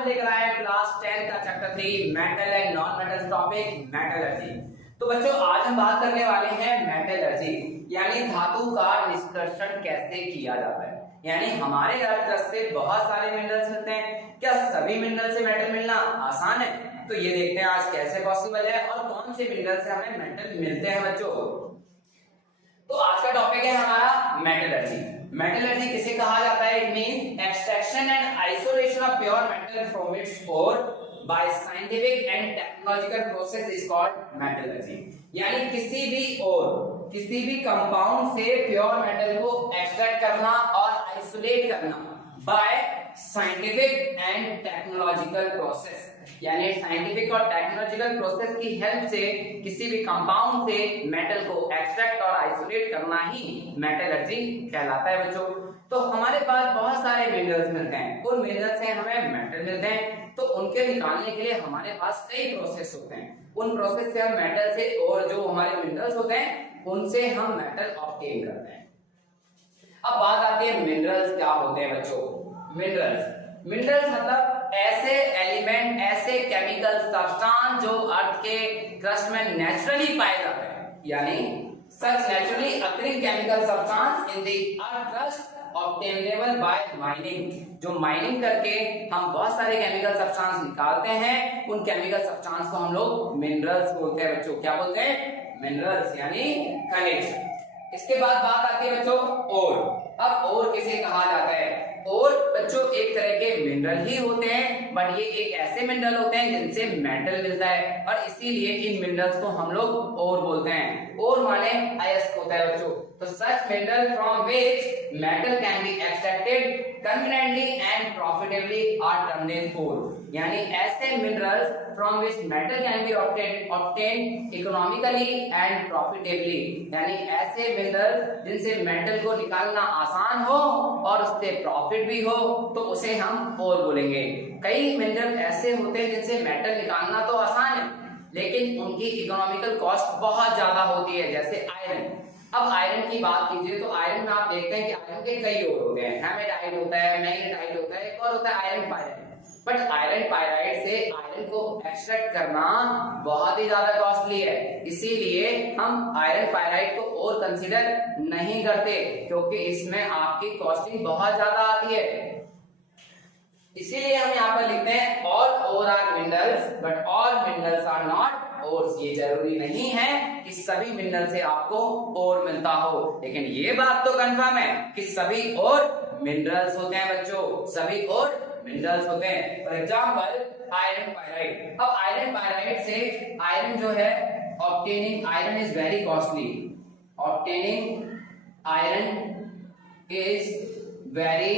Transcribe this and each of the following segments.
में लेकर आए हैं क्लास 10 का chapter 3 metal and non metal topic metallurgy. तो बच्चों आज हम बात करने वाले हैं मेटलर्जी यानी धातु का निष्कर्षण कैसे किया जाता है। यानी हमारे अर्थ से बहुत सारे मिनरल्स मिलते हैं, क्या सभी मिनरल से मेटल मिलना आसान है? तो ये देखते हैं आज कैसे पॉसिबल है और कौन से मिनरल से हमें मेटल मिलते हैं बच्चों। तो आज का टॉपिक है हमारा मेटलर्जी। मेटलर्जी किसे कहा जाता है? It means extraction and isolation of pure metal from its ore by scientific and technological process is called metallurgy. यानी किसी भी कंपाउंड से प्योर मेटल को एक्सट्रैक्ट करना और आइसोलेट करना bye scientific and technological process, यानी साइंटिफिक और टेक्नोलॉजिकल प्रोसेस की हेल्प से किसी भी कंपाउंड से मेटल को एक्सट्रैक्ट और आइसोलेट करना ही मेटलर्जी कहलाता है बच्चों। तो हमारे पास बहुत सारे मिनरल्स मिलते हैं, उन मिनरल से हमें मेटल मिलते हैं, तो उनके निकालने के लिए हमारे पास कई प्रोसेस होते हैं। उन प्रोसेस से हम मेटल से और जो हमारे मिनरल्स होते हैं उनसे हम मेटल ऑब्टेन करते हैं। अब बात आती है मिनरल्स क्या होते हैं बच्चों। मिनरल्स मतलब ऐसे एलिमेंट, ऐसे केमिकल सब्सटेंस जो अर्थ के क्रस्ट में नेचुरली पाए जाते हैं, यानी such naturally occurring chemical substance in the earth crust obtainable by mining। जो माइनिंग करके हम बहुत सारे केमिकल सब्सटेंस निकालते हैं, उन केमिकल सब्सटेंस को हम लोग मिनरल्स बोलते हैं बच्चों। क्या बोलते हैं? मिनरल्स यानी खनिज। इसके बाद बात आती है बच्चों ओर। अब ओर किसे कहा जाता है? और बच्चों एक तरह के मिनरल ही होते हैं, बट ये एक ऐसे मिनरल होते हैं जिनसे मेटल मिलता है और इसीलिए इन मिनरल्स को हम लोग ओर बोलते हैं। ओर माने अयस्क होता है बच्चों। तो such mineral from which metal can be extracted conveniently and profitably are termed as ore. यानी ऐसे minerals from which metal can be obtained economically and profitably, यानी ऐसे मिनरल्स जिनसे मेटल को निकालना आसान हो और उससे प्रॉफिट भी हो, तो उसे हम ओर बोलेंगे। कई मिनरल ऐसे होते हैं जिनसे मेटल निकालना तो आसान है लेकिन उनकी इकोनॉमिकल कॉस्ट बहुत ज्यादा होती है, जैसे आयरन। अब आयरन की बात कीजिए तो आयरन में आप देखते हैं कि आयरन के कई ओर होते हैं, हेमेटाइट होता है, मैग्नेटाइट होता है, एक और होता है iron pyrite. But iron pyrite से आयरन को एक्सट्रैक्ट करना बहुत ही ज्यादा कॉस्टली है, इसीलिए हम आयरन पायराइट को और कंसीडर नहीं करते क्योंकि इसमें आपकी कॉस्टिंग बहुत ज्यादा आती है। इसीलिए हम यहाँ पर लिखते हैं all are minerals but all minerals are not ores. ये जरूरी नहीं है कि सभी मिनरल से आपको ओर मिलता हो, लेकिन ये बात तो कंफर्म है कि सभी और मिनरल्स होते हैं बच्चों, सभी और मिनरल्स होते हैं। For example iron pyrite. अब आयरन पायराइट से आयरन जो है obtaining iron is very costly. Obtaining iron is very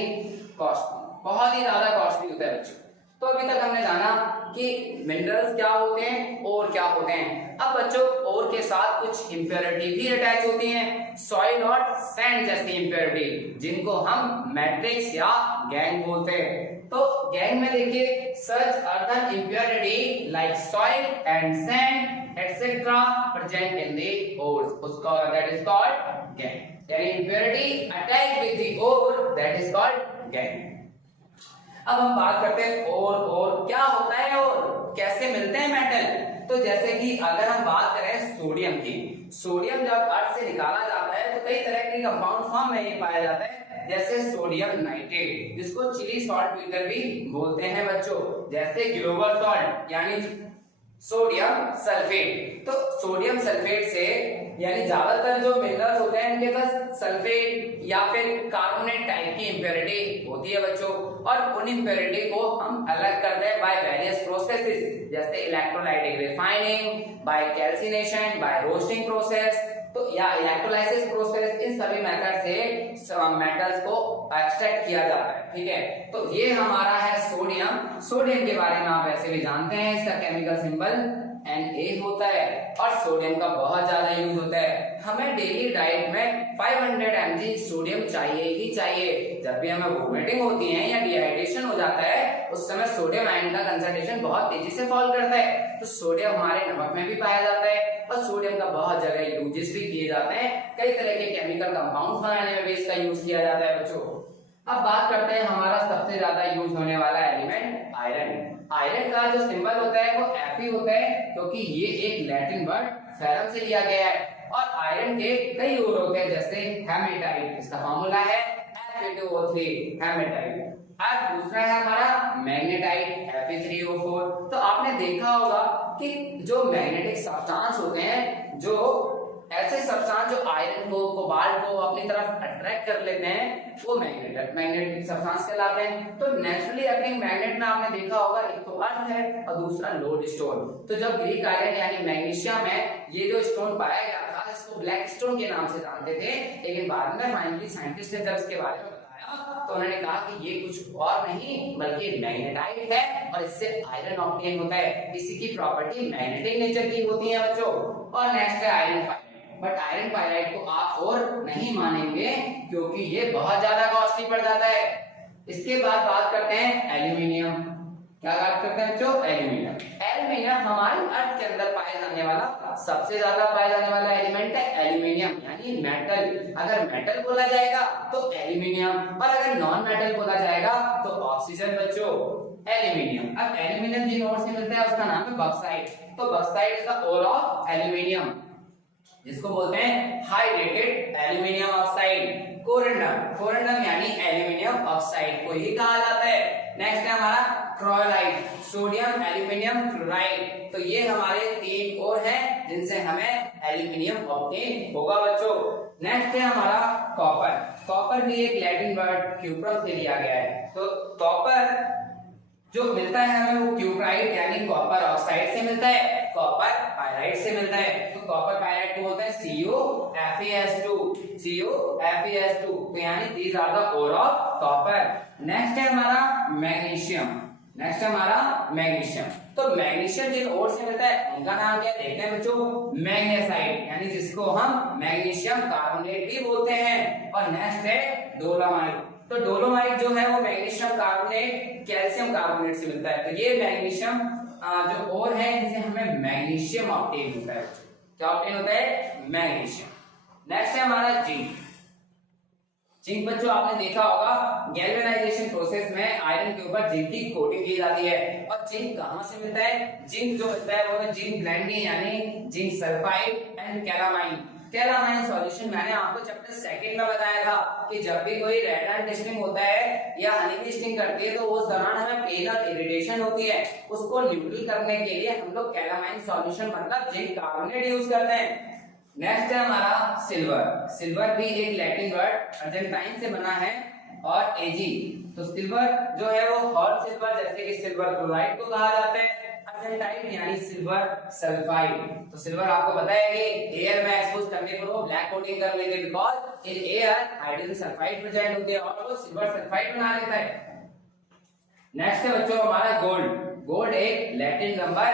costly, बहुत ही ज्यादा कॉस्टली होता है बच्चों। तो अभी तक हमने जाना कि मिनरल्स क्या होते हैं और क्या होते हैं। अब बच्चों और के साथ कुछ इंप्योरिटी भी अटैच होती हैं, सॉइल और सैंड जैसी इंप्योरिटी, जिनको हम मैट्रिक्स या गैंग बोलते हैं। तो गैंग में देखिए such earthen impurity like soil and sand etcetera present in the ores, उसका दैट इज कॉल्ड गैंग। यानी impurity attach with the ore, that is called gangue. अब हम बात करते हैं और क्या होता है और कैसे मिलते हैं मेटल। तो जैसे कि अगर हम बात करें सोडियम की, सोडियम जब अर्थ से निकाला जाता है तो कई तरह के कंपाउंड फॉर्म में ये पाया जाता है, जैसे सोडियम नाइट्रेट जिसको चिली सॉल्ट पीकर भी बोलते हैं बच्चों, जैसे ग्लोबल सॉल्ट यानी सोडियम सल्फेट। तो सोडियम सल्फेट से यानी ज्यादातर जो मिनरल्स होते हैं इनके पास सल्फेट या फिर कार्बोनेट टाइप की इंप्योरिटी होती है बच्चों, और उन इंप्योरिटी को हम अलग करते हैं बाय वेरियस प्रोसेसेस, जैसे electrolytic refining, by calcination, by roasting process, तो या इलेक्ट्रोलाइसिस प्रोसेस। इन सभी मेथड से मेटल्स को एक्सट्रैक्ट किया जाता है। ठीक है, तो ये हमारा है सोडियम। सोडियम के बारे में आप वैसे भी जानते हैं, इसका केमिकल सिंबल Na होता है और सोडियम का बहुत ज्यादा यूज होता है। हमें डेली डाइट में 500 mg सोडियम चाहिए ही चाहिए। जब भी हमें वोमिटिंग होती है या डिहाइड्रेशन हो जाता है उस समय सोडियम आयन का कंसंट्रेशन बहुत तेजी से फॉल करता है। तो सोडियम हमारे नमक में भी पाया जाता है और सोडियम का बहुत जगह यूजेस भी किए जाते हैं, कई तरह के केमिकल कंपाउंड्स बनाने में भी इसका यूज किया जाता है बच्चों। अब बात करते हैं हमारा सबसे ज्यादा यूज होने वाला एलिमेंट आयरन। आयरन का जो सिंबल होता है वो Fe होता है, क्योंकि ये एक लैटिन वर्ड फेरम से लिया गया है। और आयरन के कई रूप होते हैं, जैसे हेमेटाइट, इसका फार्मूला है Fe2O3 हेमेटाइट। अब दूसरा है हमारा मैग्नेटाइट Fe3O4। तो आपने देखा होगा कि जो मैग्नेटिक सब्सटेंस होते हैं, जो ऐसे सब्सटेंस जो आयरन को, कोबाल्ट को अपनी तरफ अट्रैक्ट कर लेते हैं, वो मैग्नेटिक सब्सटेंस कहलाते हैं। तो नेचुरली अकरिंग मैग्नेट में आपने देखा होगा एक तो अर्थ है और दूसरा लोडस्टोन। तो जब ग्रीक आयरन यानी मैग्नीशियम में ये जो स्टोन पाया गया था, इसको ब्लैक स्टोन के नाम से जानते थे, लेकिन बाद में फाइनली साइंटिस्ट ने जब इसके बारे में तो उन्होंने कहा कि ये कुछ और नहीं बल्कि मैग्नेटाइट है और इससे आयरन ऑब्टेन होता है। इसी की प्रॉपर्टी मैग्नेटिक नेचर की होती है बच्चों। और नेक्स्ट है iron pyrite. But iron pyrite को आप और नहीं मानेंगे क्योंकि ये बहुत ज्यादा कॉस्टली पड़ जाता है। इसके बाद बात करते हैं एल्यूमिनियम। क्या बात करते हैं बच्चों? एल्यूमिनियम। एल्यूमिनियम हमारी अर्थ के अंदर पाया जाने वाला सबसे ज्यादा पाया जाने वाला एलिमेंट है एल्यूमिनियम यानी मेटल। अगर मेटल बोला जाएगा तो एल्यूमिनियम, और अगर नॉन मेटल बोला जाएगा तो ऑक्सीजन बच्चों, एल्यूमिनियम। अब एल्यूमिनियम जिन ओर से मिलता है उसका नाम है बॉक्साइट। तो bauxite is the ore of aluminium, जिसको बोलते हैं हाइड्रेटेड एल्यूमिनियम ऑक्साइड। कोरंडम यानी एल्यूमिनियम ऑक्साइड को ही कहा जाता है। नेक्स्ट है हमारा क्लोराइड, सोडियम एल्यूमिनियम क्लोराइड। तो ये हमारे तीन और हैं जिनसे हमें एल्यूमिनियम ऑब्टेन होगा बच्चों। नेक्स्ट है हमारा कॉपर। कॉपर भी एक लैटिन वर्ड क्यूप्रम से लिया गया है। तो कॉपर जो मिलता है हमें वो क्यूप्राइट यानी कॉपर ऑक्साइड से मिलता है, कॉपर पाइराइट से मिलता है। तो कॉपर पाइराइट को बोलते हैं CuFeS2, CuFeS2। तो यानी these are the ore of copper. Next है हमारा मैग्नीशियम। तो मैग्नीशियम जिन ओर से मिलता है उनका नाम क्या देखते हैं बच्चों? मैग्नेसाइट, यानी जिसको हम मैग्नीशियम कार्बोनेट भी बोलते हैं। और नेक्स्ट है डोलोमाइट। तो डोलोमाइट जो है वो मैग्नीशियम कार्बोनेट कैल्शियम कार्बोनेट से मिलता है। तो ये मैग्नीशियम जो और है इनसे हमें मैग्नीशियम ऑब्टेन होता है। क्या ऑब्टेन होता है? मैग्नीशियम। नेक्स्ट है हमारा जिंक। जिंक बच्चों आपने देखा होगा गैल्वेनाइजेशन प्रोसेस में आयरन के ऊपर जिंक की कोटिंग की जाती है। और जिंक कहां से मिलता है? जिंक जो मिलता है वो है जिंक ब्लेंडिंग यानी zinc sulphide and calamine. Calamine solution मैंने आपको चैप्टर सेकंड में बताया था कि जब भी कोई रेड आयन टेस्टिंग होता है या हनी टेस्टिंग करती है तो उस दौरान हमें पेनल इरिटेशन होती है, उसको न्यूट्रल करने के लिए हम लोग कैलामाइन सॉल्यूशन मतलब जिंक कार्बोनेट यूज करते हैं। नेक्स्ट है हमारा सिल्वर। सिल्वर भी एक लैटिन वर्ड अर्जेंटाइन से बना है और Ag। तो सिल्वर जो है वो हॉट सिल्वर जैसे कि सिल्वर क्लोराइड को कहा जाता है, अर्जेंटाइन यानी सिल्वर सल्फाइड। तो सिल्वर आपको पता है कि एयर में एक्सपोज करने पर वो ब्लैक कोटिंग कर लेते हैं, because in air hydrogen sulphide present होते हैं और वो सिल्वर सल्फाइड बना लेता है। नेक्स्ट है बच्चों हमारा गोल्ड। गोल्ड एक लैटिन नंबर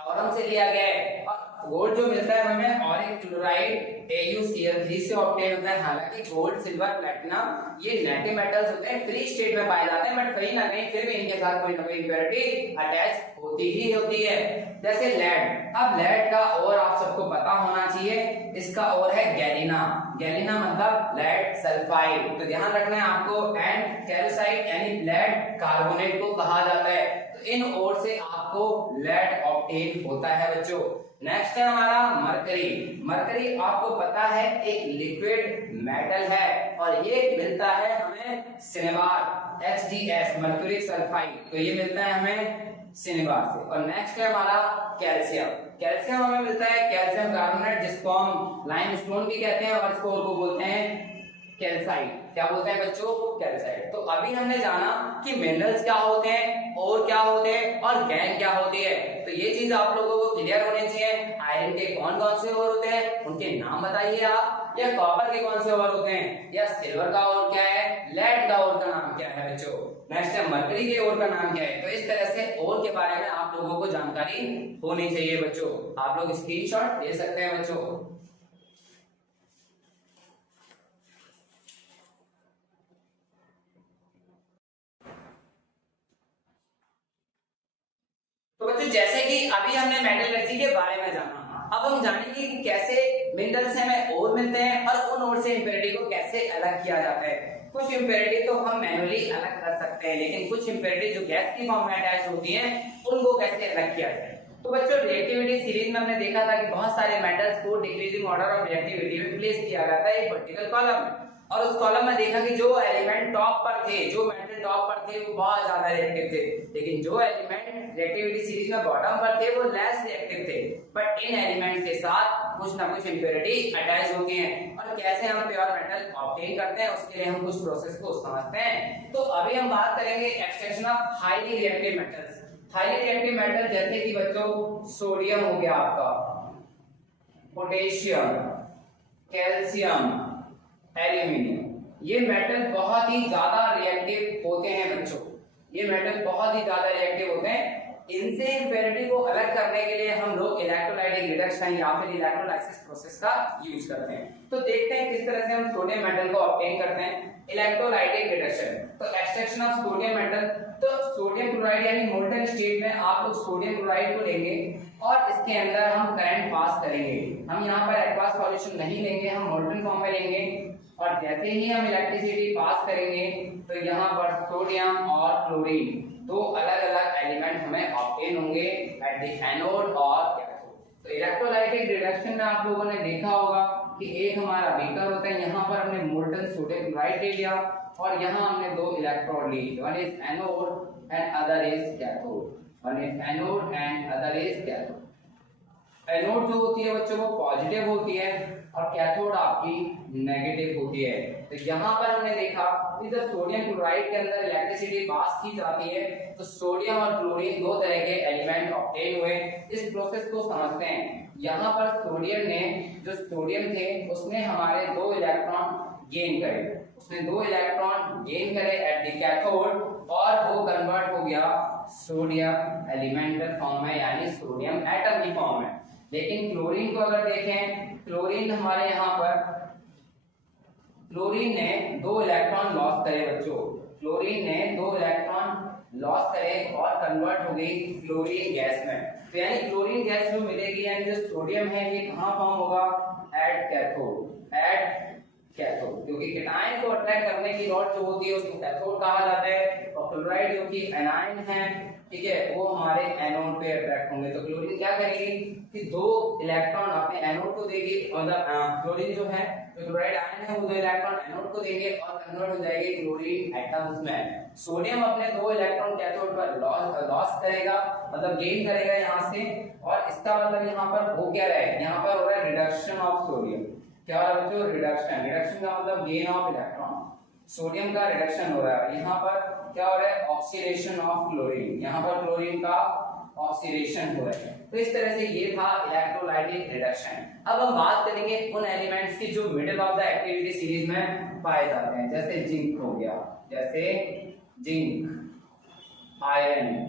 ऑरम से लिया गया है। गोल्ड जो मिलता है हमें ऑरिक क्लोराइड AuCl3 से ऑब्टेन होता है। हालांकि गोल्ड, सिल्वर, प्लैटिनम ये नेटिव मेटल्स होते हैं, फ्री स्टेट में पाए जाते हैं, बट कहीं ना कहीं फिर भी इनके साथ कोई ना कोई इंप्योरिटी अटैच होती ही होती है, जैसे लेड। अब लेड का और आप सबको पता होना चाहिए, इसका और है गैलिना। गैलिना मतलब लेड सल्फाइड। तो ध्यान रखना है आपको। एंड कैल्साइट यानी लेड कार्बोनेट को कहा जाता है। तो इन ओर से आपको लेड ऑब्टेन होता है बच्चों। नेक्स्ट है हमारा मरकरी। मरकरी आपको पता है एक लिक्विड मेटल है और ये मिलता है हमें सिनेबार HDS मरकरी सल्फाइड। तो ये मिलता है हमें सिनेबार से। और नेक्स्ट है हमारा कैल्शियम। कैल्शियम हमें मिलता है कैल्शियम कार्बोनेट, जिसको हम लाइमस्टोन भी कहते हैं और इसको बोलते हैं कैल्साइट। क्या बोलते हैं बच्चों? कैल्साइट। तो अभी हमने जाना कि मिनरल्स क्या होते हैं और क्या होते हैं और गैंग क्या होती है। तो ये चीज आप लोगों को क्लियर होनी चाहिए। आयरन के कौन कौन से और होते हैं उनके नाम बताइए आप, या कॉपर के कौन से और होते हैं, या सिल्वर का और क्या है, लेड का और का नाम क्या है बच्चों। नेक्स्ट है मरकरी के और का नाम क्या है। तो इस तरह से और के बारे में आप लोगों को जानकारी होनी चाहिए बच्चों। आप लोग स्क्रीनशॉट ले सकते हैं बच्चों। तो बच्चों जैसे कि अभी हमने मेटलर्जी के बारे में जाना, अब हम जानेंगे कि कैसे मिनरल्स हमें और मिलते हैं और उन और से इंप्योरिटी को कैसे अलग किया जाता है। कुछ इम्प्योरिटी तो हम मैन्युअली अलग कर सकते हैं, लेकिन कुछ इम्प्योरिटी जो गैस की फॉर्म में अटैच होती हैं उनको कैसे अलग किया जाए। तो बच्चों रिएक्टिविटी सीरीज में हमने देखा था कि बहुत सारे मेटल्स को डिक्रीजिंग ऑर्डर ऑफ रिएक्टिविटी में प्लेस किया गया था एक वर्टिकल कॉलम में, और उस कॉलम में देखा कि जो एलिमेंट टॉप पर थे, जो मेटल टॉप पर थे वो बहुत ज्यादा रिएक्टिव थे, लेकिन जो एलिमेंट रिएक्टिविटी सीरीज में बॉटम पर थे वो लेस रिएक्टिव थे। बट इन एलिमेंट्स के साथ कुछ ना कुछ इंप्योरिटी अटैच होती है, और कैसे हम प्योर मेटल ऑब्टेन करते हैं उसके लिए हम कुछ प्रोसेस को समझते हैं। तो अभी हम बात करेंगे extraction of highly reactive metals. Highly reactive metal जैसे कि बच्चों सोडियम हो गया आपका, पोटेशियम, कैल्शियम, एल्यूमिनियम, ये मेटल बहुत ही ज्यादा रिएक्टिव होते हैं बच्चों, ये मेटल बहुत ही ज्यादा रिएक्टिव होते हैं। इनसे इंप्योरिटी को अलग करने के लिए हम लोग इलेक्ट्रोलाइटिक रिडक्शन या फिर इलेक्ट्रोलाइसिस प्रोसेस का यूज करते हैं। तो देखते हैं किस तरह से हम सोडियम मेटल को ऑब्टेन करते हैं। इलेक्ट्रोलाइटिक रिडक्शन, तो एक्सट्रैक्शन ऑफ सोडियम मेटल, तो सोडियम क्लोराइड यानी मोल्टन स्टेट में आप लोग सोडियम क्लोराइड को लेंगे और इसके अंदर हम करंट पास करेंगे। हम यहाँ पर एक्वास सॉल्यूशन नहीं लेंगे, हम मोल्टन फॉर्म में लेंगे, और जैसे ही हम इलेक्ट्रिसिटी पास करेंगे तो यहाँ पर सोडियम और क्लोरीन दो अलग अलग एलिमेंट हमें ऑब्टेन होंगे एट द एनोड और कैथोड। तो इलेक्ट्रोलाइटिक रिडक्शन में आप लोगों ने देखा होगा कि एक हमारा बीकर होता है, यहाँ पर हमने मोल्टन सोडियम क्लोराइड ले लिया और यहाँ हमने दो इलेक्ट्रोड ली, one is anode and other is cathode, one is anode and other is cathode. Anode जो होती है बच्चों वो पॉजिटिव होती है और कैथोड आपकी नेगेटिव होती है। तो यहाँ पर हमने देखा कि जब सोडियम क्लोराइड के अंदर इलेक्ट्रिसिटी पास की जाती है तो सोडियम और क्लोरीन दो तरह के एलिमेंट ऑब्टेन हुए। इस प्रोसेस को समझते हैं। यहाँ पर सोडियम ने, जो सोडियम थे उसने हमारे दो इलेक्ट्रॉन गेन करे, उसने दो इलेक्ट्रॉन गेन करे एट द कैथोड और वो कन्वर्ट हो गया सोडियम एलिमेंटल फॉर्म में यानी सोडियम एटम की फॉर्म में। लेकिन क्लोरीन को अगर देखें, क्लोरीन हमारे यहाँ पर, क्लोरीन ने दो इलेक्ट्रॉन लॉस करे बच्चों, क्लोरीन ने दो इलेक्ट्रॉन लॉस करे और कन्वर्ट हो गई क्लोरीन गैस में। तो यानी क्लोरीन गैस जो मिलेगी यानी जो सोडियम है ये कहाँ फॉर्म होगा, एट कैथोड, एट कैथोड, क्योंकि केटायन को अट्रैक्ट करने की रॉड जो होती है उसको कैथोड कहा जाता है, और क्लोराइड जो कि एनायन है, ठीक है, वो हमारे एनोड पे अट्रैक्ट होंगे। तो क्लोरीन क्या करेगी कि दो इलेक्ट्रॉन अपने एनोड को देगी, मतलब क्लोरीन जो है, जो क्लोराइड आयन है वो दो इलेक्ट्रॉन एनोड को देंगे और कन्वर्ट हो जाएगी क्लोरीन एटम्स में। सोडियम अपने दो इलेक्ट्रॉन कैथोड पर लॉस करेगा, मतलब गेन करेगा यहाँ से, और इसका मतलब यहाँ पर हो क्या रहा है, यहाँ पर हो रहा है रिडक्शन ऑफ सोडियम। क्या हो रहा है बच्चों, रिडक्शन। रिडक्शन का मतलब गेन ऑफ इलेक्ट्रॉन, सोडियम का रिडक्शन हो रहा है। यहाँ पर क्या हो रहा है, ऑक्सीडेशन ऑफ क्लोरीन, यहाँ पर क्लोरीन का ऑक्सीडेशन हो रहा है। तो इस तरह से ये था इलेक्ट्रोलाइटिक रिडक्शन। अब हम बात करेंगे उन एलिमेंट्स की जो middle of the activity series में पाए जाते हैं, जैसे जिंक हो गया, जैसे जिंक, आयरन।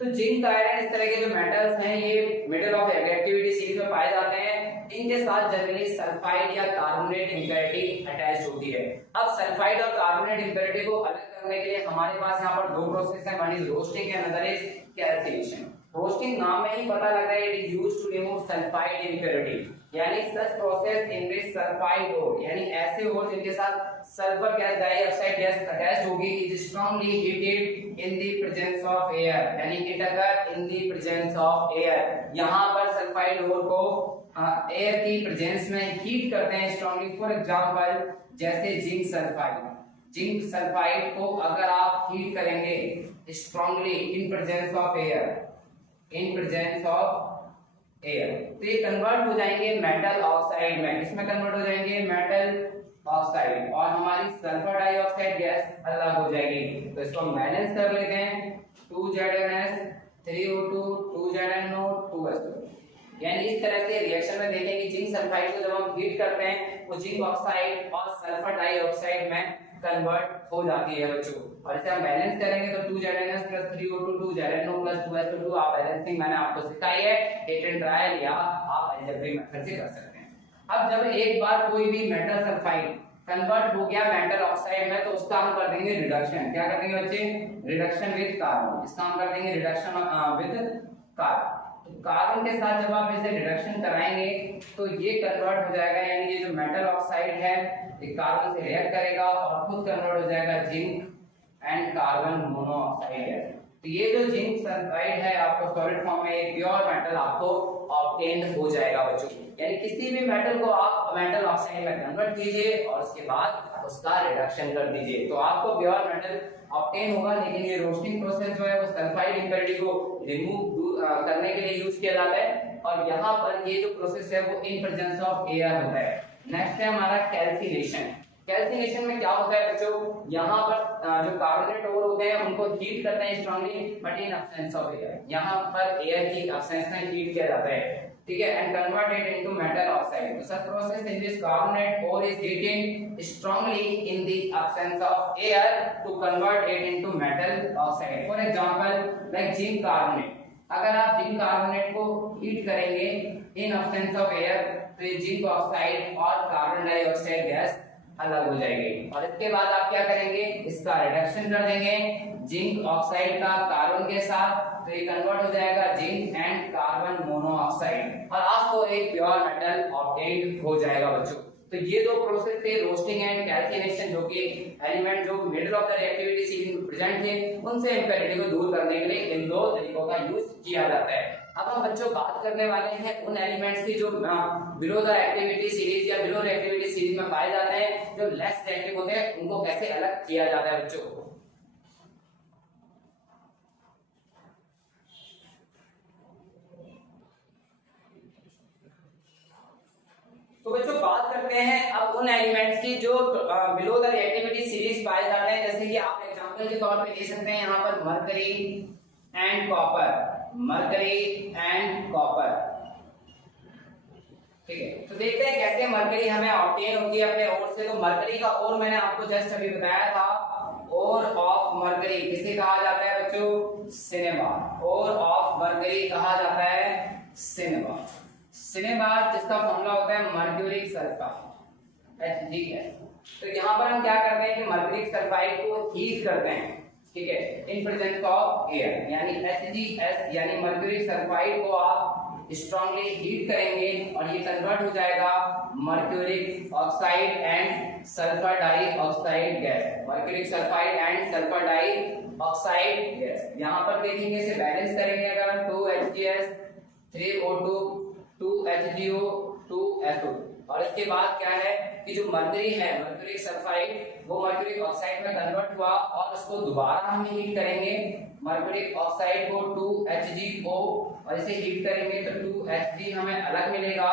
तो जिंक, आयरन, इस तरह के जो मेटल्स हैं ये मिडिल ऑफ एक्टिविटी सीरीज में पाए जाते हैं। इनके साथ जनरली सल्फाइड या कार्बोनेट इंप्योरिटी अटैच होती है। अब सल्फाइड और कार्बोनेट इंप्योरिटी को अलग करने के लिए हमारे पास यहाँ पर दो प्रोसेस है, one is roasting and other is calcination. Roasting नाम में ही पता लग रहा है, it is used to remove sulphide impurity, यानी such process in which sulphide ओर, यानी ऐसे ओर जिनके साथ sulphur gas dioxide gas attach होगी, is strongly heated in the presence of air, यानी it occur in the presence of air. यहाँ पर sulphide ओर को एयर की प्रेजेंस में हीट करते हैं स्ट्रांगली। फॉर एग्जांपल जैसे जिंक सल्फाइड, जिंक सल्फाइड को अगर आप हीट करेंगे strongly in presence of air, in presence of air, तो ये कन्वर्ट हो जाएंगे मेटल ऑक्साइड में। इसमें कन्वर्ट हो जाएंगे मेटल ऑक्साइड और हमारी सल्फर डाइऑक्साइड गैस अलग हो जाएगी। तो इसको हम बैलेंस कर लेते हैं, 2ZnS 3O2 2ZnO 2SO। यानी इस तरह से रिएक्शन में देखें कि जिंक सल्फाइड को जब हम हीट करते हैं वो जिंक ऑक्साइड और सल्फर डाइऑक्साइड में कन्वर्ट हो जाती है बच्चों। और इसे हम बैलेंस करेंगे तो 2ZnS 3O2 2ZnO 2SO2। आप बैलेंसिंग मैंने आपको सिखाई है, हिट एंड ट्रायल या आप अलजेब्रिक मेथड से कर सकते हैं। अब जब एक बार कोई भी मेटल सल्फाइड कन्वर्ट हो गया मेटल ऑक्साइड में तो उसका हम कर देंगे रिडक्शन। क्या कर देंगे बच्चे, रिडक्शन विद कार्बन। इसका हम कर देंगे रिडक्शन विद कार्बन। तो कार्बन के साथ जब आप इसे रिडक्शन कराएंगे तो ये कन्वर्ट हो जाएगा, यानी ये जो मेटल ऑक्साइड है ये कार्बन से रिएक्ट करेगा और खुद कन्वर्ट हो जाएगा जिंक एंड कार्बन मोनोऑक्साइड है। तो ये जो जिंक सल्फाइड है आपको सॉलिड फॉर्म में एक प्योर मेटल आपको ऑब्टेन हो जाएगा बच्चों। यानी किसी भी मेटल को आप मेटल ऑक्साइड में कन्वर्ट कीजिए और उसके बाद उसका रिडक्शन कर दीजिए तो आपको प्योर मेटल ऑब्टेन होगा। लेकिन ये रोस्टिंग प्रोसेस जो है वो सल्फाइड इंप्योरिटी को रिमूव करने के लिए यूज किया जाता है और यहाँ पर ये जो प्रोसेस है वो इन प्रेजेंस ऑफ एयर होता है। नेक्स्ट है हमारा कैल्सिनेशन। कैल्सिनेशन में क्या होता है बच्चों, यहाँ पर जो कार्बोनेट ओर होते हैं उनको हीट करते हैं strongly but in absence of air, यहाँ पर एयर की एब्सेंस में हीट किया जाता है, ठीक है, and convert it into metal oxide. So such process in this carbonate ore is heated strongly in the absence of air to convert it into metal oxide. For example, like zinc carbonate. अगर आप zinc carbonate को heat करेंगे in absence of air तो ये zinc oxide और carbon dioxide gas अलग हो जाएगी और इसके बाद आप क्या करेंगे, इसका रिडक्शन कर देंगे जिंक ऑक्साइड का कार्बन के साथ तो ये कन्वर्ट हो जाएगा जिंक एंड कार्बन मोनोऑक्साइड और आपको एक प्योर मेटल ऑब्टेन हो जाएगा बच्चों। तो ये दो प्रोसेस थे रोस्टिंग एंड कैल्सिनेशन, जो कि एलिमेंट जो middle of the reactivity series में प्रेजेंट थे उनसे इंप्योरिटी को दूर करने के लिए इन दो तरीकों का यूज किया जाता है। अब हम बच्चों बात करने वाले हैं उन एलिमेंट्स की जो बिलो द एक्टिविटी सीरीज या बिलो रिएक्टिविटी सीरीज में पाए जाते हैं, जो लेस रिएक्टिव होते हैं उनको कैसे अलग किया जाता है बच्चों। तो बच्चों बात करते हैं अब उन एलिमेंट्स की जो बिलो द रिएक्टिविटी सीरीज पाए जाते हैं, जैसे कि आप एग्जांपल के तौर पे ले सकते हैं यहाँ पर mercury and copper, mercury and copper, ठीक है। तो देखते हैं कैसे मरकरी हमें ऑब्टेन होती है अपने ओर से। तो मरकरी का ओर मैंने आपको जस्ट अभी बताया था, ओर ऑफ मरकरी किसे कहा जाता है बच्चों, सिनेबार। ओर ऑफ मरकरी कहा जाता है सिनेबार। सिनेबार जिसका फॉर्मूला होता है मर्क्यूरिक सल्फाइड HgS। तो यहाँ पर हम क्या करते हैं कि मर्क्यूरिक सल्फाइड को हीट करते हैं, ठीक है, इन प्रेजेंस ऑफ एयर, यानी HgS यानी मर्क्यूरिक सल्फाइड को आप स्ट्रांगली हीट करेंगे और ये कन्वर्ट हो जाएगा mercuric oxide and sulphur dioxide gas, mercuric sulphide and sulphur dioxide gas. यहाँ पर देखेंगे इसे बैलेंस करेंगे अगर हम 2HgS 3O2 2HGO 2SO और इसके बाद क्या है कि जो मर्क्यूरी है मर्क्यूरिक सल्फाइड वो मर्क्यूरिक ऑक्साइड में कन्वर्ट हुआ और उसको दोबारा हम हीट करेंगे मर्क्यूरिक ऑक्साइड को 2HgO और इसे हीट करेंगे तो 2Hg हमें अलग मिलेगा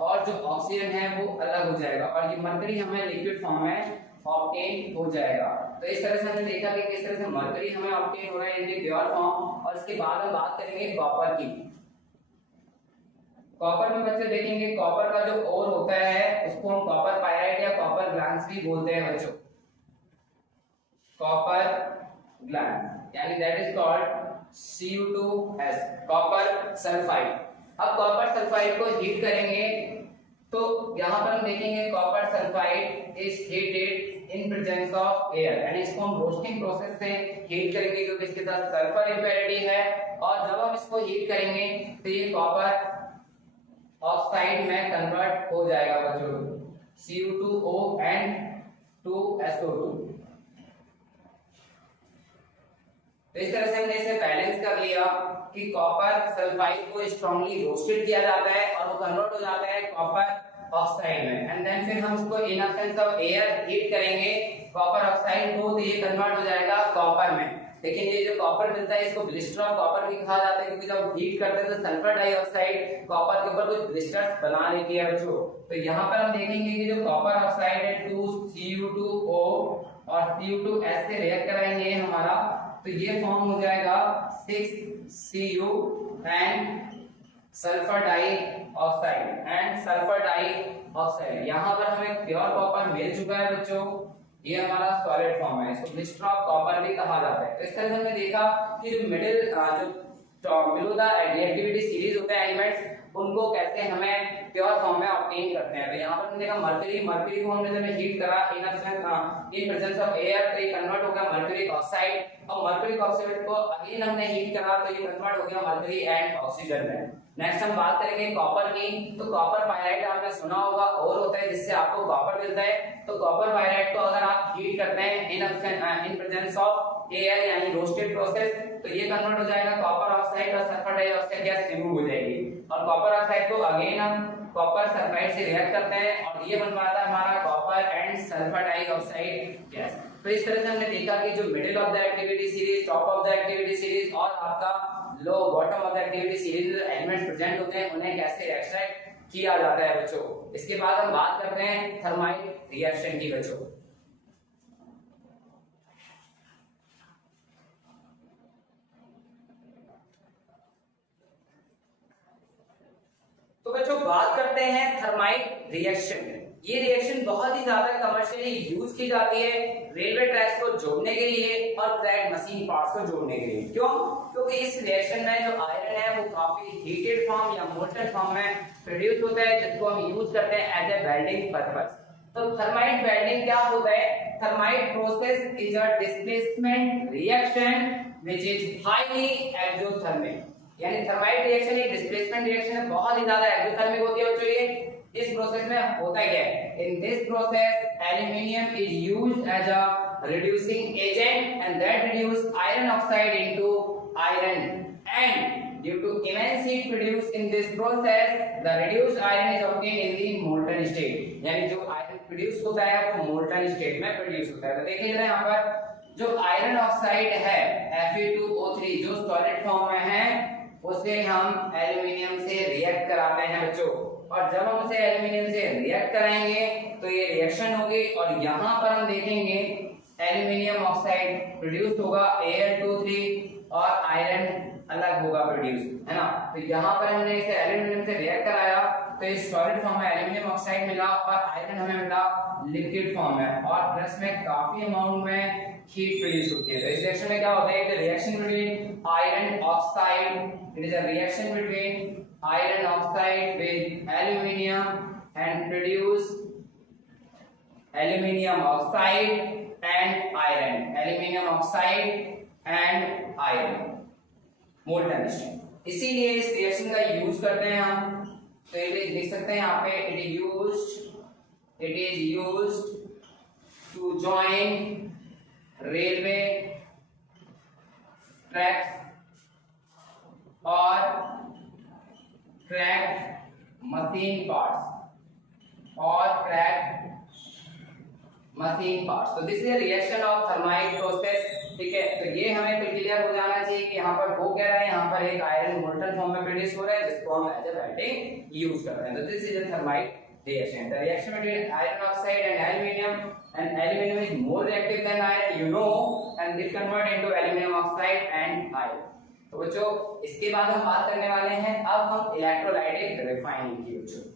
और जो ऑक्सीजन है वो अलग हो जाएगा और ये मर्क्यूरी हमें लिक्विड फॉर्म में ऑब्टेन हो जाएगा। तो इस तरह से हमने देखा कि किस तरह से मर्क्यूरी हमें ऑब्टेन हो रहा है इन प्योर फॉर्म। और इसके बाद हम बात करेंगे कॉपर की। कॉपर में बच्चे देखेंगे कॉपर का जो ओर होता है उसको हम कॉपर पायराइट या कॉपर ग्लांस भी बोलते हैं बच्चों, कॉपर ग्लांस, यानी that is called Cu2S copper sulphide. अब कॉपर सल्फाइड को हीट करेंगे तो यहाँ पर हम देखेंगे copper sulphide is heated in presence of air, यानी इसको हम रोस्टिंग प्रोसेस से हीट करेंगे क्योंकि इसके साथ सल्फर इंप्योरिटी है और जब हम इसको हीट करेंगे तो ये कॉपर ऑक्साइड में कन्वर्ट हो जाएगा बच्चों Cu2O and 2SO2। तो इस तरह से हमने इसे बैलेंस कर लिया कि कॉपर सल्फाइड को स्ट्रांगली रोस्टेड किया जाता है और वो कन्वर्ट हो जाता है कॉपर ऑक्साइड में एंड देन फिर हम उसको in absence of air heat करेंगे कॉपर ऑक्साइड को तो ये कन्वर्ट हो जाएगा कॉपर में। लेकिन ये जो कॉपर मिलता है इसको ब्लिस्टर ऑफ कॉपर भी कहा जाता है क्योंकि जब हीट करते हैं तो सल्फर डाइऑक्साइड कॉपर के ऊपर कुछ ब्लिस्टर्स बना लेती है बच्चों। तो यहाँ पर हम देखेंगे कि जो कॉपर ऑक्साइड है 2Cu2O और Cu2S से रिएक्ट कराएंगे हमारा तो ये फॉर्म हो जाएगा 6Cu एंड सल्फर डाइऑक्साइड यहाँ पर हमें प्योर कॉपर मिल चुका है बच्चों, ये हमारा सॉलिड फॉर्म है, इसको ब्लिस्टर ऑफ कॉपर भी कहा जाता है। तो इस तरह से हमने देखा कि जो मिडिल जो तो बिलो द रिएक्टिविटी सीरीज होते हैं एलिमेंट्स, उनको कैसे हमें प्योर फॉर्म में ऑब्टेन करते हैं। तो यहाँ पर हमने देखा मर्क्यूरी को हमने जब हीट करा इन प्रेजेंस ऑफ एयर तो ये कन्वर्ट हो गया मर्क्यूरिक ऑक्साइड, और मर्क्यूरिक ऑक्साइड को अगेन हमने हीट करा तो ये कन्वर्ट हो गया मर्क्यूरी एंड ऑक्सीजन में। नेक्स्ट हम बात करेंगे कॉपर की। तो कॉपर पायराइड आपने सुना होगा और होता है जिससे आपको कॉपर मिलता है। तो कॉपर पायराइड को अगर आप हीट करते हैं इन प्रेजेंस ऑफ एयर यानी रोस्टेड प्रोसेस तो ये कन्वर्ट हो जाएगा कॉपर ऑक्साइड और सल्फर डाइऑक्साइड गैस रिमूव हो जाएगी, और कॉपर ऑक्साइड को अगेन हम कॉपर सल्फाइड से रिएक्ट करते हैं और ये बन पाता है हमारा copper and sulphur dioxide gas. तो इस तरह से हमने देखा कि जो middle of the activity series, top of the activity series और आपका लो bottom of the activity series में एलिमेंट्स प्रेजेंट होते हैं उन्हें कैसे एक्सट्रैक्ट किया जाता है बच्चों। इसके बाद हम बात करते हैं थर्माइट रिएक्शन की बच्चों। तो बच्चों बात करते हैं थर्माइट रिएक्शन। ये रिएक्शन बहुत ही ज्यादा कमर्शियली यूज की जाती है रेलवे ट्रैक्स को जोड़ने के लिए और क्रैक मशीन पार्ट्स को जोड़ने के लिए। क्यों? क्योंकि इस रिएक्शन में जो आयरन है वो काफी हीटेड फॉर्म या मोल्टन फॉर्म में प्रोड्यूस होता है जिसको हम यूज करते हैं एज ए वेल्डिंग पर्पस। तो थर्माइट वेल्डिंग क्या होता है? Thermite process is a displacement reaction which is highly exothermic. यानी थर्माइट रिएक्शन एक डिस्प्लेसमेंट रिएक्शन है, बहुत ही ज्यादा एक्सोथर्मिक होती है बच्चों। ये इस प्रोसेस में होता क्या है? In this process aluminium is used as a reducing agent and that reduce iron oxide into iron, and due to immense heat produced in this process the reduced iron is obtained in the molten state। यानी जो iron produce होता है वो molten state में produce होता है। तो देखिए जरा यहाँ पर जो आयरन ऑक्साइड है Fe2O3 जो सॉलिड फॉर्म में है उसे हम एल्यूमिनियम से रिएक्ट कराते हैं बच्चों, और जब हम उसे एल्यूमिनियम से रिएक्ट कराएंगे तो ये रिएक्शन होगी और यहाँ पर हम देखेंगे एल्यूमिनियम ऑक्साइड प्रोड्यूस होगा Al2O3 और आयरन अलग होगा प्रोड्यूस, है ना। तो यहाँ पर हमने इसे एल्यूमिनियम से रिएक्ट कराया तो इस सॉलिड फॉर्म में एल्यूमिनियम ऑक्साइड मिला और आयरन हमें मिला लिक्विड फॉर्म में, और प्लस में काफी अमाउंट में हीट प्रोड्यूस होती है। तो इस रिएक्शन में क्या होता है? Reaction between iron oxide, it is a reaction between iron oxide with aluminium and produce aluminium oxide and iron, aluminium oxide and iron molten state। इसीलिए इस रिएक्शन का यूज करते हैं हम। तो ये देख सकते हैं यहाँ पे it is used to join railway tracks और क्रैक मशीन पार्ट्स तो this is reaction of thermite process. ठीक है, तो ये हमें क्लियर हो जाना चाहिए कि यहाँ पर वो कह रहा है यहाँ पर एक आयरन मोल्टन फॉर्म में प्रोड्यूस हो रहा है जिसको हम एज ए वेल्डिंग यूज कर रहे हैं। तो this is a thermite reaction, the reaction between iron oxide and aluminum is more reactive than iron, you know, and it convert into aluminum oxide and iron। तो बच्चों इसके बाद हम बात करने वाले हैं अब हम इलेक्ट्रोलाइटिक रिफाइनिंग की बच्चों।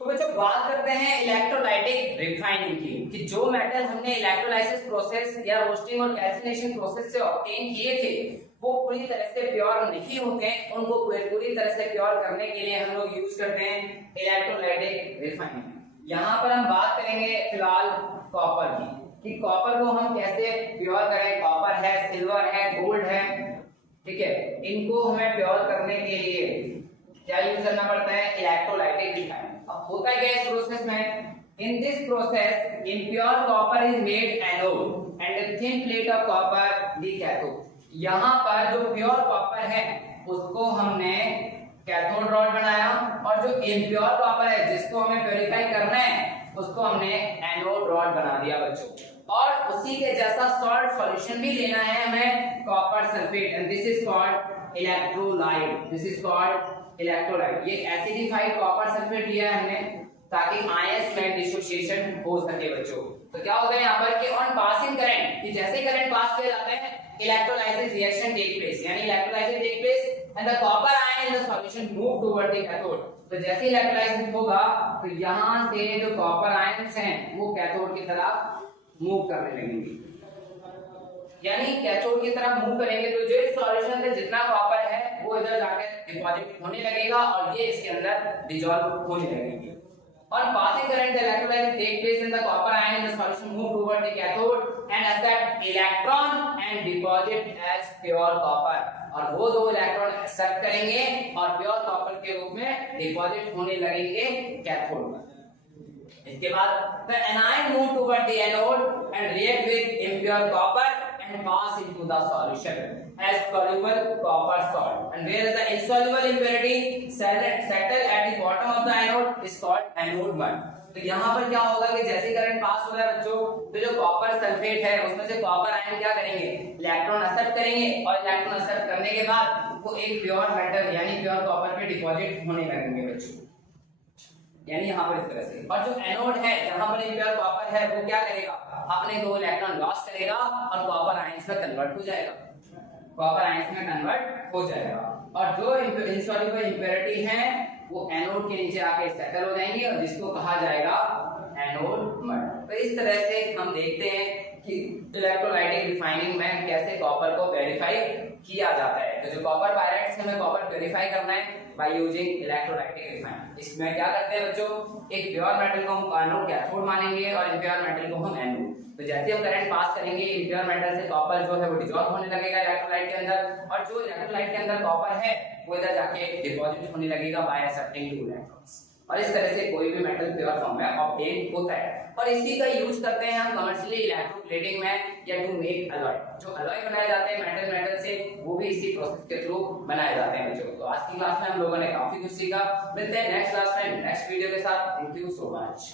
तो बच्चों बात करते हैं इलेक्ट्रोलाइटिक रिफाइनिंग की कि जो मेटल हमने इलेक्ट्रोलाइसिस प्रोसेस या रोस्टिंग और कैल्सिनेशन प्रोसेस से ऑब्टेन किए थे वो पूरी तरह से प्योर नहीं होते, उनको पूरी तरह से प्योर करने के लिए हम लोग यूज करते हैं इलेक्ट्रोलाइटिक रिफाइनिंग। यहाँ पर हम बात करेंगे फिलहाल कॉपर की कि कॉपर को हम कैसे प्योर करें। कॉपर है, सिल्वर है, गोल्ड है, ठीक है, इनको हमें प्योर करने के लिए क्या यूज करना पड़ता है? Electrolytic refining. अब होता है क्या इस प्रोसेस में? इन this process impure copper is made anode and a thin plate of copper the cathode। यहाँ पर जो प्योर कॉपर है उसको हमने कैथोड रॉड बनाया और जो इम्प्योर कॉपर है जिसको हमें प्योरीफाई करना है उसको हमने एनोड रॉड बना दिया बच्चों। और उसी के जैसा सॉल्ट सॉल्यूशन भी लेना है हमें copper sulphate and this is called electrolyte. This is called electrolyte. ये एसिडिफाइड कॉपर सल्फेट लिया है हमने ताकि आयंस में डिसोसिएशन हो सके बच्चों। तो क्या होता है यहाँ पर कि ऑन पासिंग करंट कि जैसे करंट पास किया जाता है इलेक्ट्रोलाइसिस रिएक्शन टेक प्लेस, यानी electrolysis take place and the copper ion in the solution move toward the cathode तो जैसे इलेक्ट्रोलाइसिस होगा तो यहाँ से जो कॉपर आयंस हैं वो कैथोड की तरफ मूव करने लगेंगे, यानी कैथोड की तरफ मूव करेंगे तो जो इस सॉल्यूशन से जितना कॉपर है वो इधर जाकर डिपॉजिट होने लगेगा और ये इसके अंदर डिसॉल्व होने लगेंगे। On passing current, the electrolysis take place in the copper ion in the solution move toward the cathode and accept electron and deposit as pure copper। और वो दो इलेक्ट्रॉन एक्सेप्ट करेंगे और प्योर कॉपर के रूप में डिपॉजिट होने लगेंगे कैथोड पर। इसके बाद the anion move toward the anode and react with impure copper and pass into the solution as soluble copper salt, and where the insoluble impurity settle at the bottom of the anode is called anode mud। तो यहाँ पर क्या होगा कि जैसे current pass हो रहा है बच्चों तो जो कॉपर सल्फेट है उसमें से कॉपर आयन क्या करेंगे, इलेक्ट्रॉन एक्सेप्ट करेंगे और इलेक्ट्रॉन एक्सेप्ट करने के बाद वो एक प्योर मेटल यानी प्योर कॉपर पे डिपॉजिट होने लगेंगे बच्चों, यानी यहाँ पर इस तरह से। और जो एनोड है जहाँ पर इम्प्योर कॉपर है वो क्या करेगा, अपने दो इलेक्ट्रॉन लॉस करेगा और कॉपर आयंस में कन्वर्ट हो जाएगा, कॉपर आयंस में कन्वर्ट हो जाएगा। और जो इनसॉल्युबल इंप्योरिटी है वो एनोड के नीचे आके सेटल हो जाएंगे और जिसको कहा जाएगा एनोड मड। तो इस तरह से हम देखते हैं कि इलेक्ट्रोलाइटिक रिफाइनिंग में कैसे कॉपर को वेरीफाई किया जाता है। तो जो कॉपर पायराइट से हमें कॉपर प्यूरिफाई करना है बाय यूजिंग इलेक्ट्रोलाइटिक रिफाइन। इसमें क्या करते हैं बच्चों, एक प्योर मेटल को हम एनोड कैथोड मानेंगे और इम्प्योर मेटल को हम एनोड। तो जैसे हम करंट पास करेंगे इम्प्योर मेटल से कॉपर जो है वो डिसॉल्व होने लगेगा इलेक्ट्रोलाइट के अंदर और जो इलेक्ट्रोलाइट के अंदर कॉपर है वो इधर जाके डिपॉजिट होने लगेगा बाय एक्सेप्टिंग टू इलेक्ट्रॉन्स। और इस तरह से कोई भी मेटल प्योर फॉर्म में ऑब्टेन होता है और इसी का यूज करते हैं हम कमर्शियली इलेक्ट्रोप्लेटिंग में या टू मेक अलॉय। जो अलॉय बनाए जाते हैं मेटल से वो भी इसी प्रोसेस के थ्रू बनाए जाते हैं बच्चों। तो आज की क्लास में हम लोगों ने काफी कुछ सीखा। मिलते हैं नेक्स्ट क्लास में नेक्स्ट वीडियो के साथ। Thank you so much.